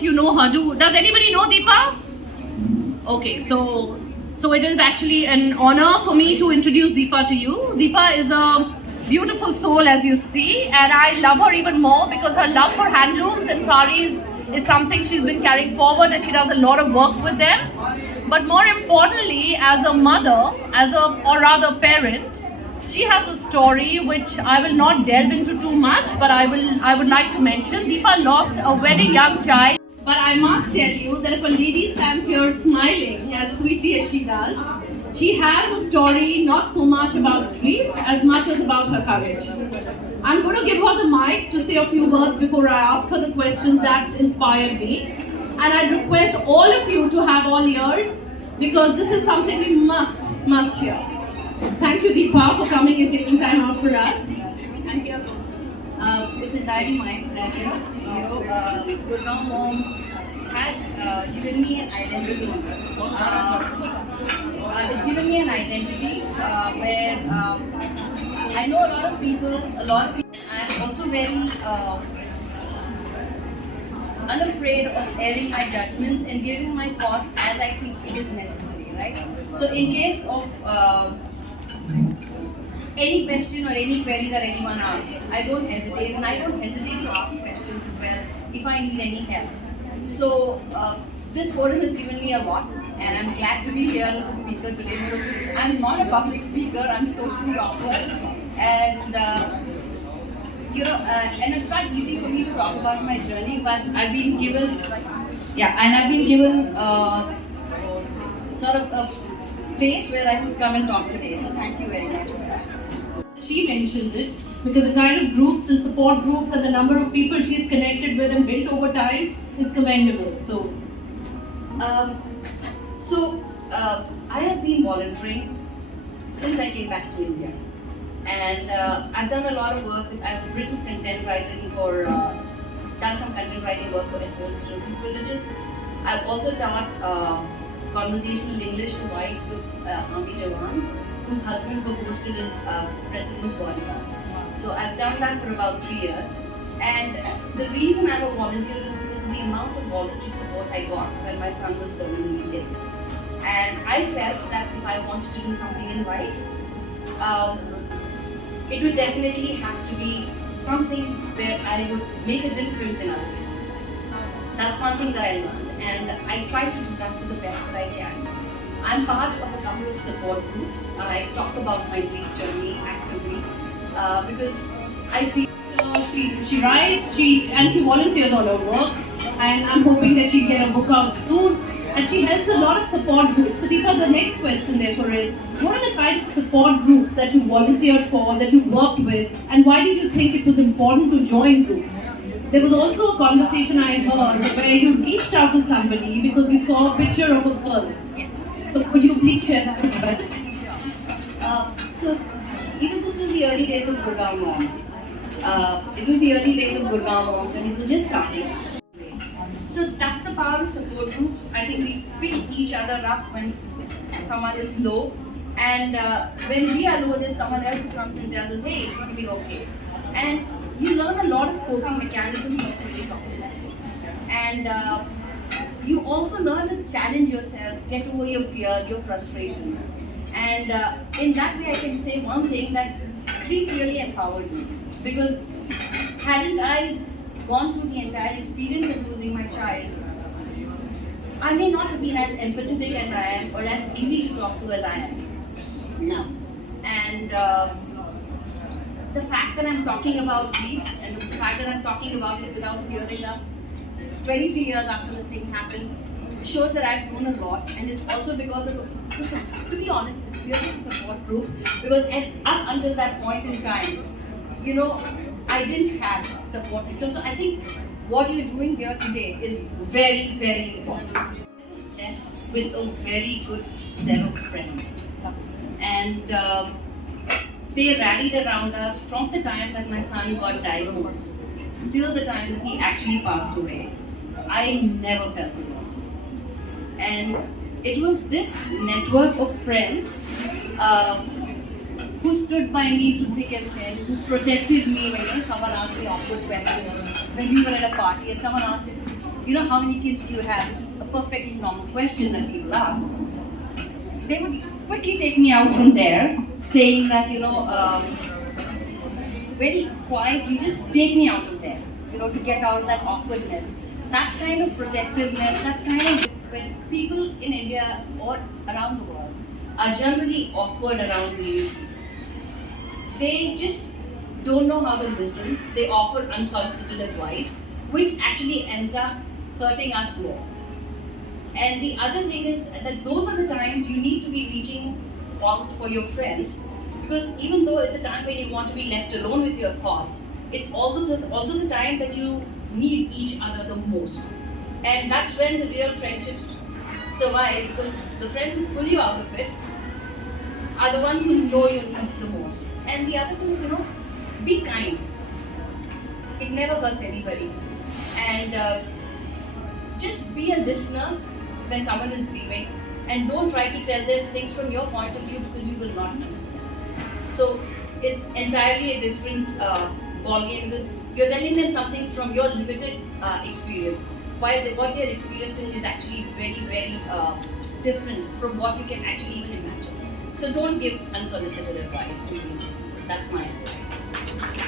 of you know her. Does anybody know Deepa? Okay, so it is actually an honor for me to introduce Deepa to you. Deepa is a beautiful soul, as you see, and I love her even more because her love for handlooms and saris is something she's been carrying forward, and she does a lot of work with them. But more importantly, as a mother, or rather parent, she has a story which I will not delve into too much, but I would like to mention. Deepa lost a very young child. But I must tell you that if a lady stands here smiling as sweetly as she does, she has a story not so much about grief as much as about her courage. I'm going to give her the mic to say a few words before I ask her the questions that inspired me. And I'd request all of you to have all ears because this is something we must hear. Thank you, Deepa, for coming and taking time out for us. And here goes. It's entirely my pleasure. Gurgaon Moms has given me an identity. It's given me an identity where I know a lot of people. I'm also very unafraid of airing my judgments and giving my thoughts as I think it is necessary, right? So in case of any question or any query that anyone asks, I don't hesitate, and I don't hesitate to ask questions as well if I need any help. So this forum has given me a lot, and I'm glad to be here as a speaker today. I'm not a public speaker, I'm socially awkward, and and it's not easy for me to talk about my journey, but I've been given, sort of a space where I could come and talk today. So thank you very much for that. She mentions it because the kind of groups and support groups and the number of people she's connected with and built over time is commendable. So, I have been volunteering since I came back to India, and I've done a lot of work. I've written content writing for, done some content writing work for SOL students' villages. I've also taught conversational English to wives of army jawans whose husbands were posted as president's bodyguards. So I've done that for about 3 years. And the reason I'm a volunteer is because of the amount of voluntary support I got when my son was terminally ill. And I felt that if I wanted to do something in life, it would definitely have to be something where I would make a difference in other people's lives. That's one thing that I learned, and I try to do that to the best that I can. I'm part of a couple of support groups. I talk about my grief journey actively because I feel she writes, and she volunteers all her work, and I'm hoping that she'll get a book out soon. And she helps a lot of support groups. So Deepa, the next question therefore is, what are the kind of support groups that you volunteered for, that you worked with, and why did you think it was important to join groups? There was also a conversation I heard where you reached out to somebody because you saw a picture of a girl. So could you please share that with us? So this was the early days of Gurgaon Moms. It was the early days of Gurgaon Moms, and it was just starting. So that's the power of support groups. I think we pick each other up when someone is low, and when we are low, there's someone else who comes and tells us, hey, it's going to be okay. And you learn a lot of coping mechanisms that's really popular. And you also learn to challenge yourself, get over your fears, your frustrations. And in that way, I can say one thing, that grief really empowered me. Because hadn't I gone through the entire experience of losing my child, I may not have been as empathetic as I am, or as easy to talk to as I am now. And the fact that I'm talking about grief, and the fact that I'm talking about it without tearing up 23 years after the thing happened, shows that I've grown a lot. And it's also because of, to be honest, it's really a support group, because up until that point in time, I didn't have support system. So I think what you're doing here today is very, very important. I was blessed with a very good set of friends, and they rallied around us from the time that my son got diagnosed till the time that he actually passed away. I never felt alone. And it was this network of friends who stood by me through thick and thin, who protected me when someone asked me awkward questions. When we were at a party and someone asked how many kids do you have? Which is a perfectly normal question that people ask. They would quickly take me out from there, saying that, very quietly, just take me out of there, to get out of that awkwardness. That kind of protectiveness, that kind of, when people in India or around the world are generally awkward around you, they just don't know how to listen. They offer unsolicited advice, which actually ends up hurting us more. And the other thing is that those are the times you need to be reaching out for your friends, because even though it's a time when you want to be left alone with your thoughts, it's also the time that you need each other the most. And that's when the real friendships survive, because the friends who pull you out of it are the ones who know your needs the most. And the other thing is, be kind. It never hurts anybody. And just be a listener when someone is grieving, and don't try to tell them things from your point of view, because you will not understand. So it's entirely a different ball game, because you're telling them something from your limited experience, while what they're experiencing is actually very, very different from what you can actually even imagine. So don't give unsolicited advice to me. That's my advice.